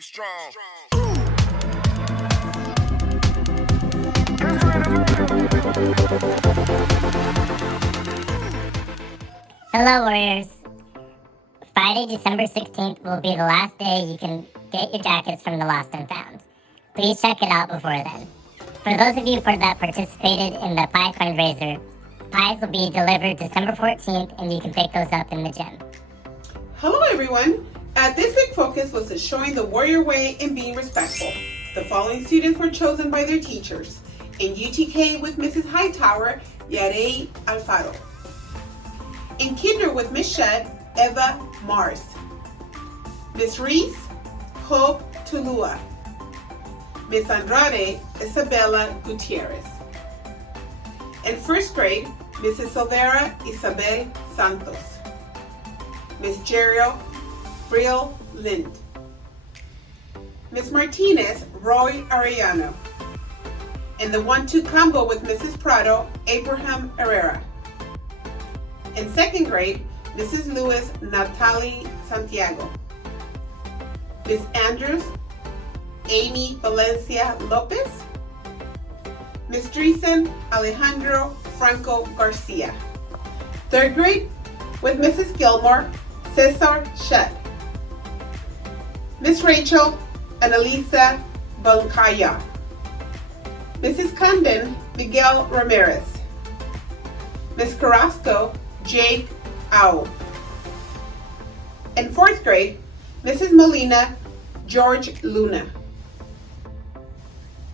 Be strong. Hello, Warriors. Friday, December 16th will be the last day you can get your jackets from the Lost and Found. Please check it out before then. For those of you that participated in the pie fundraiser, pies will be delivered December 14th, and you can pick those up in the gym. Hello, everyone. This week's focus was showing the warrior way and being respectful. The following students were chosen by their teachers. In UTK with Mrs. Hightower, Yarei Alfaro. In Kinder with Miss Shed, Eva Mars. Miss Reese, Hope Tulua. Miss Andrade, Isabella Gutierrez. In first grade, Mrs. Silvera, Isabel Santos. Miss Jerio, Briel Lind. Miss Martinez, Roy Arellano. In the 1-2 combo with Mrs. Prado, Abraham Herrera. In second grade, Mrs. Lewis, Natalie Santiago. Miss Andrews, Amy Valencia Lopez. Miss Dreesen, Alejandro Franco Garcia. Third grade, with Mrs. Gilmore, Cesar Shed. Miss Rachel, Annalisa Bancaya. Mrs. Condon, Miguel Ramirez. Miss Carrasco, Jake Au. In fourth grade, Mrs. Molina, George Luna.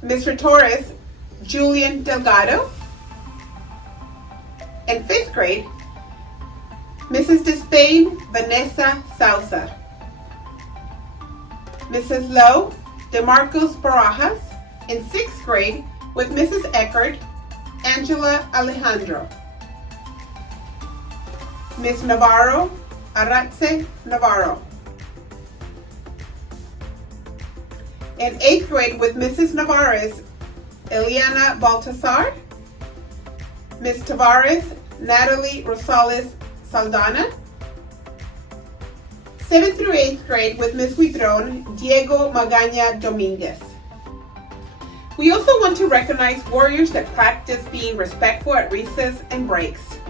Mr. Torres, Julian Delgado. In fifth grade, Mrs. Despain, Vanessa Salsa. Mrs. Lowe, DeMarcos Barajas. In sixth grade, with Mrs. Eckert, Angela Alejandro. Miss Navarro, Aratze Navarro. In eighth grade, with Mrs. Navarez, Eliana Baltasar. Miss Tavares, Natalie Rosales Saldana. 7th through 8th grade with Miss Huidron, Diego Magaña Dominguez. We also want to recognize warriors that practice being respectful at recess and breaks.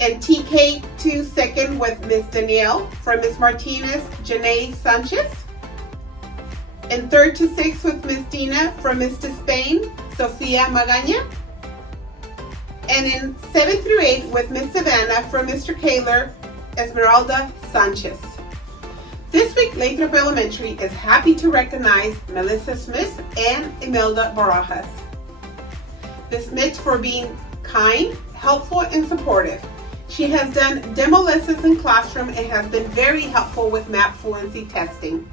In TK2 second with Miss Danielle from Miss Martinez, Janae Sanchez. In 3rd to 6th with Miss Dina from Miss Despain, Sofia Magaña. And in 7th through 8th with Miss Savannah from Mr. Kaler, Esmeralda Sanchez. This week, Lathrop Elementary is happy to recognize Melissa Smith and Imelda Barajas. The Smiths for being kind, helpful, and supportive. She has done demo lessons in classroom and has been very helpful with map fluency testing.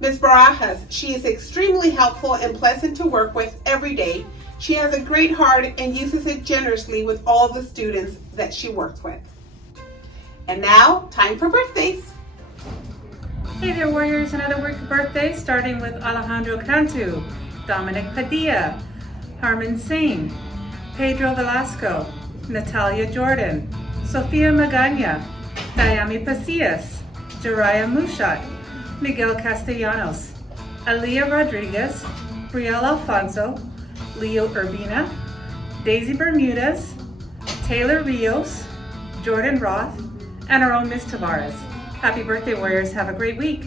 Ms. Barajas, she is extremely helpful and pleasant to work with every day. She has a great heart and uses it generously with all the students that she works with. And now, time for birthdays. Hey there, Warriors, another week of birthdays, starting with Alejandro Cantu, Dominic Padilla, Harmon Singh, Pedro Velasco, Natalia Jordan, Sofia Magaña, Dayami Pasillas, Jariah Mushat, Miguel Castellanos, Aliyah Rodriguez, Brielle Alfonso, Leo Urbina, Daisy Bermudez, Taylor Rios, Jordan Roth, and our own Miss Tavares. Happy birthday, Warriors. Have a great week.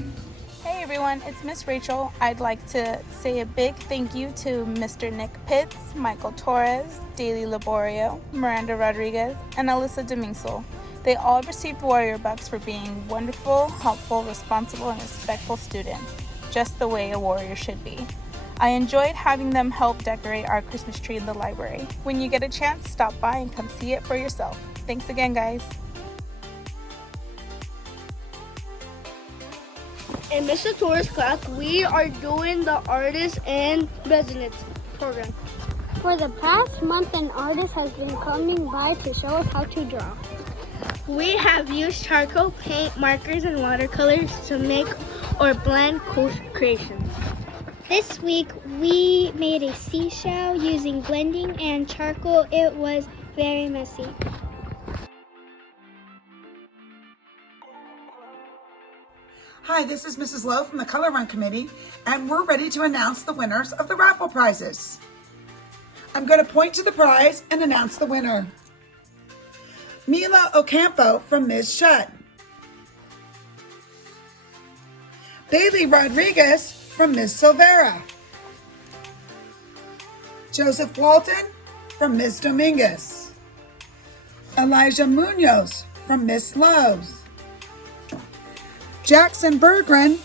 Hey everyone, it's Miss Rachel. I'd like to say a big thank you to Mr. Nick Pitts, Michael Torres, Daly Laborio, Miranda Rodriguez, and Alyssa Dominguez. They all received Warrior Bucks for being wonderful, helpful, responsible, and respectful students, just the way a warrior should be. I enjoyed having them help decorate our Christmas tree in the library. When you get a chance, stop by and come see it for yourself. Thanks again, guys. In Mr. Torres' class, we are doing the Artist and Residence program. For the past month, an artist has been coming by to show us how to draw. We have used charcoal, paint, markers, and watercolors to make or blend cool creations. This week, we made a seashell using blending and charcoal. It was very messy. Hi, Hi, this is Mrs. Lowe from the Color Run Committee, and we're ready to announce the winners of the raffle prizes. I'm going to point to the prize and announce the winner. Mila Ocampo from Ms. Shutt. Bailey Rodriguez from Ms. Silvera. Joseph Walton from Ms. Dominguez. Elijah Munoz from Ms. Lowe's. Jackson Berggren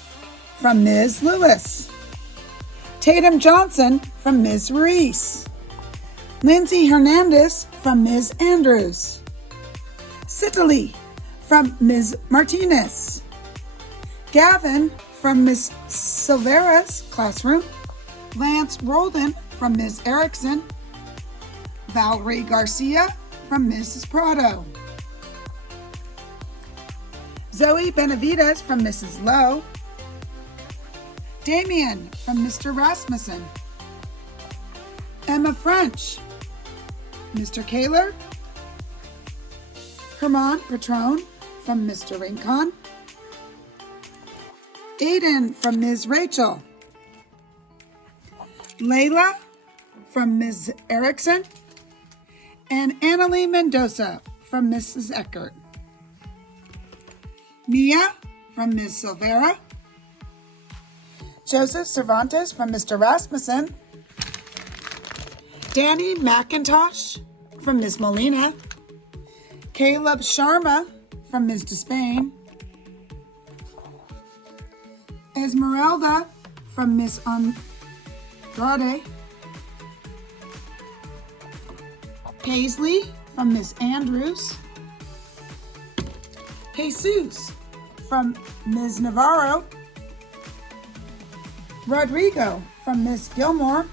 from Ms. Lewis. Tatum Johnson from Ms. Reese. Lindsay Hernandez from Ms. Andrews. Citali from Ms. Martinez. Gavin from Ms. Silvera's classroom. Lance Roldan from Ms. Erickson. Valerie Garcia from Mrs. Prado. Zoe Benavides from Mrs. Lowe. Damien from Mr. Rasmussen. Emma French. Mr. Kaler. Herman Patron from Mr. Rincon. Aiden from Ms. Rachel. Layla from Ms. Erickson. And Annalie Mendoza from Mrs. Eckert. Mia from Ms. Silvera. Joseph Cervantes from Mr. Rasmussen. Danny McIntosh from Ms. Molina. Caleb Sharma from Ms. Despain. Esmeralda from Ms. Andrade. Paisley from Ms. Andrews. Jesus from Ms. Navarro. Rodrigo from Ms. Gilmore.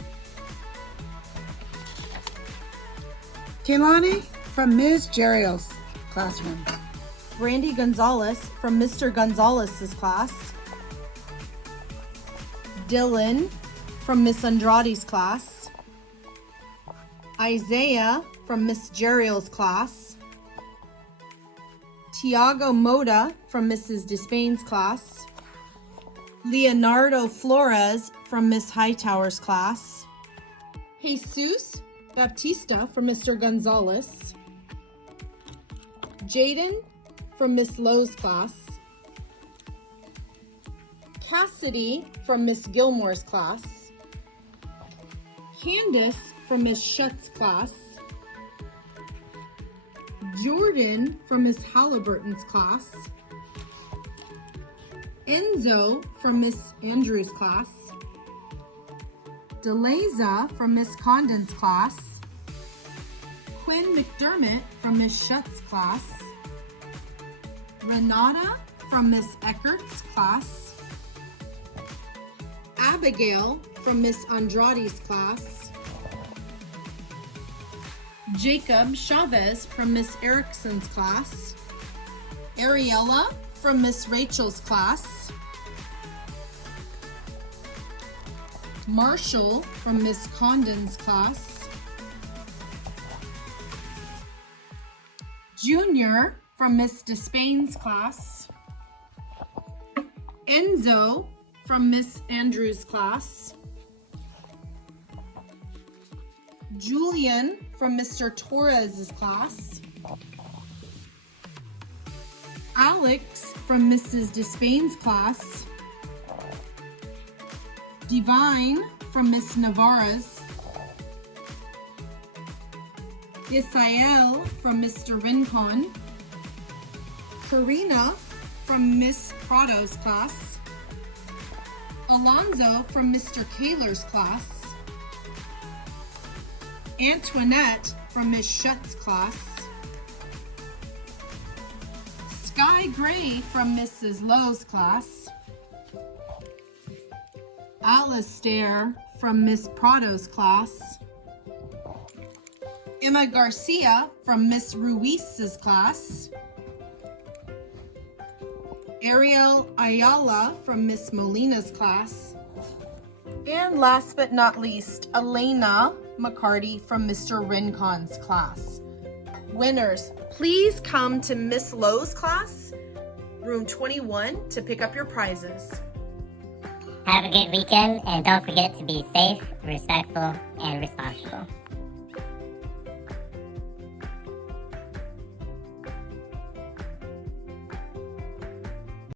Kehlani from Ms. Jeriel's classroom. Brandy Gonzalez from Mr. Gonzalez's class. Dylan from Miss Andrade's class. Isaiah from Miss Jeriel's class. Tiago Moda from Mrs. Despain's class. Leonardo Flores from Miss Hightower's class. Jesus Baptista from Mr. Gonzalez. Jaden from Miss Lowe's class. Cassidy from Miss Gilmore's class. Candace from Miss Shutt's class. Jordan from Miss Halliburton's class. Enzo from Miss Andrews' class. Deleza from Miss Condon's class. Quinn McDermott from Miss Shutt's class. Renata from Miss Eckert's class. Abigail from Miss Andrade's class. Jacob Chavez from Miss Erickson's class. Ariella from Miss Rachel's class. Marshall from Miss Condon's class. Junior from Miss Despain's class. Enzo from Miss Andrews' class. Julian from Mr. Torres's class. Alex from Mrs. Despain's class. Divine from Miss Navarra's. Isael from Mr. Rincon. Karina from Miss Prado's class. Alonzo from Mr. Kaler's class. Antoinette from Miss Shutt's class. Sky Gray from Mrs. Lowe's class. Alistair from Miss Prado's class. Emma Garcia from Miss Ruiz's class. Ariel Ayala from Miss Molina's class. And last but not least, Elena McCarty from Mr. Rincon's class. Winners, please come to Miss Lowe's class room 21, to pick up your prizes. Have a good weekend, and don't forget to be safe, respectful, and responsible.